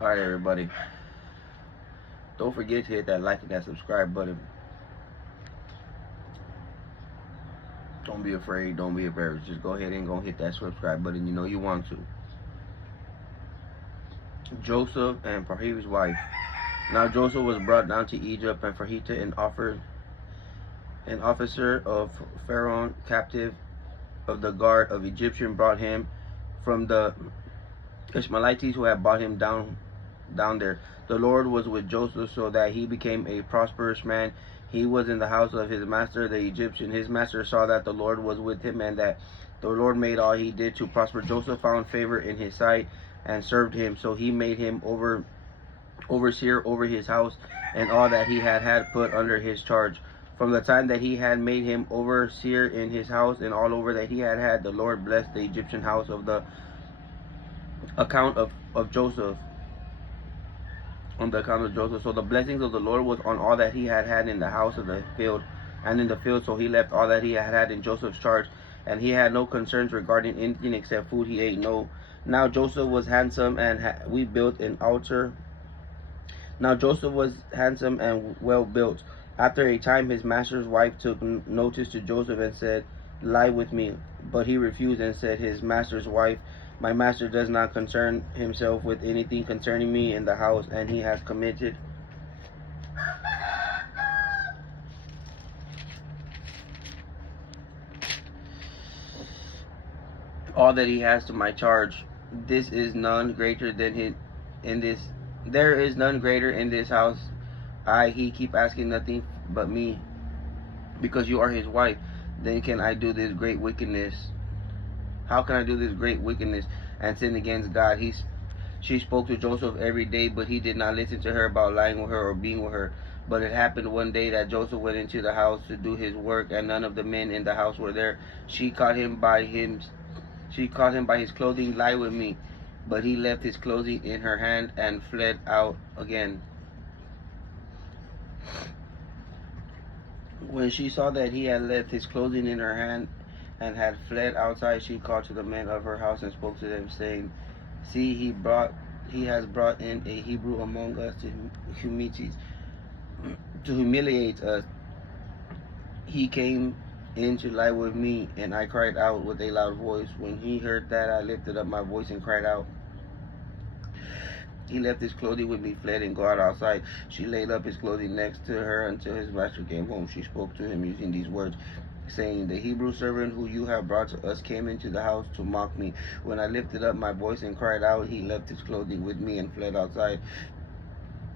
Alright, everybody. Don't forget to hit that like and that subscribe button. Don't be afraid. Don't be embarrassed. Just go ahead and go hit that subscribe button. You know you want to. Joseph and Potiphar's wife. Now Joseph was brought down to Egypt, and Potiphar, an officer of Pharaoh, captive of the guard of Egyptian, brought him from the Ishmaelites who had brought him down there. The Lord was with Joseph, so that he became a prosperous man. He was in the house of his master, the Egyptian. His master saw that the Lord was with him, and that the Lord made all he did to prosper. Joseph found favor in his sight and served him. So he made him overseer over his house, and all that he had put under his charge. From the time that he had made him overseer in his house and all over that he had, the Lord blessed the Egyptian house of the account of Joseph. On the account of Joseph. So the blessings of the Lord was on all that he had in the house of the field and in the field. So he left all that he had in Joseph's charge, and he had no concerns regarding anything except food he ate. No. Now Joseph was handsome, and we built an altar. Now Joseph was handsome and well built. After a time, his master's wife took notice to Joseph and said, "Lie with me." But he refused and said, his master's wife, "My master does not concern himself with anything concerning me in the house, and he has committed all that he has to my charge. This is none greater than his in this there is none greater in this house. He keep asking nothing but me, because you are his wife. Then can I do this great wickedness? How can I do this great wickedness and sin against God?" She spoke to Joseph every day, but he did not listen to her about lying with her or being with her. But it happened one day that Joseph went into the house to do his work, and none of the men in the house were there. She caught him by his clothing. "Lie with me." But he left his clothing in her hand and fled out again. When she saw that he had left his clothing in her hand and had fled outside, she called to the men of her house and spoke to them, saying, "See, he has brought in a Hebrew among us to humiliate us. He came in to lie with me, and I cried out with a loud voice. When he heard that, I lifted up my voice and cried out. He left his clothing with me, fled, and got outside. She laid up his clothing next to her until his master came home. She spoke to him using these words, saying, 'The Hebrew servant who you have brought to us came into the house to mock me. When I lifted up my voice and cried out, he left his clothing with me and fled outside.'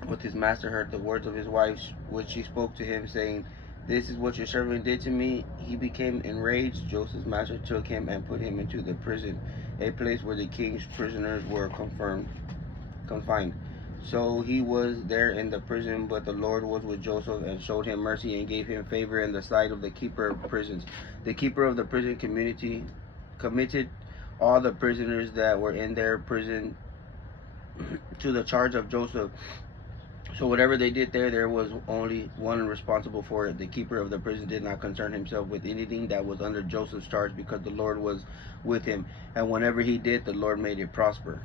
When his master heard the words of his wife, which she spoke to him, saying, 'This is what your servant did to me,' he became enraged. Joseph's master took him and put him into the prison, a place where the king's prisoners were confined. So he was there in the prison, but the Lord was with Joseph and showed him mercy and gave him favor in the sight of the keeper of prisons. The keeper of the prison committed all the prisoners that were in their prison to the charge of Joseph. So whatever they did there was only one responsible for it. The keeper of the prison did not concern himself with anything that was under Joseph's charge, because the Lord was with him. And whenever he did, the Lord made it prosper.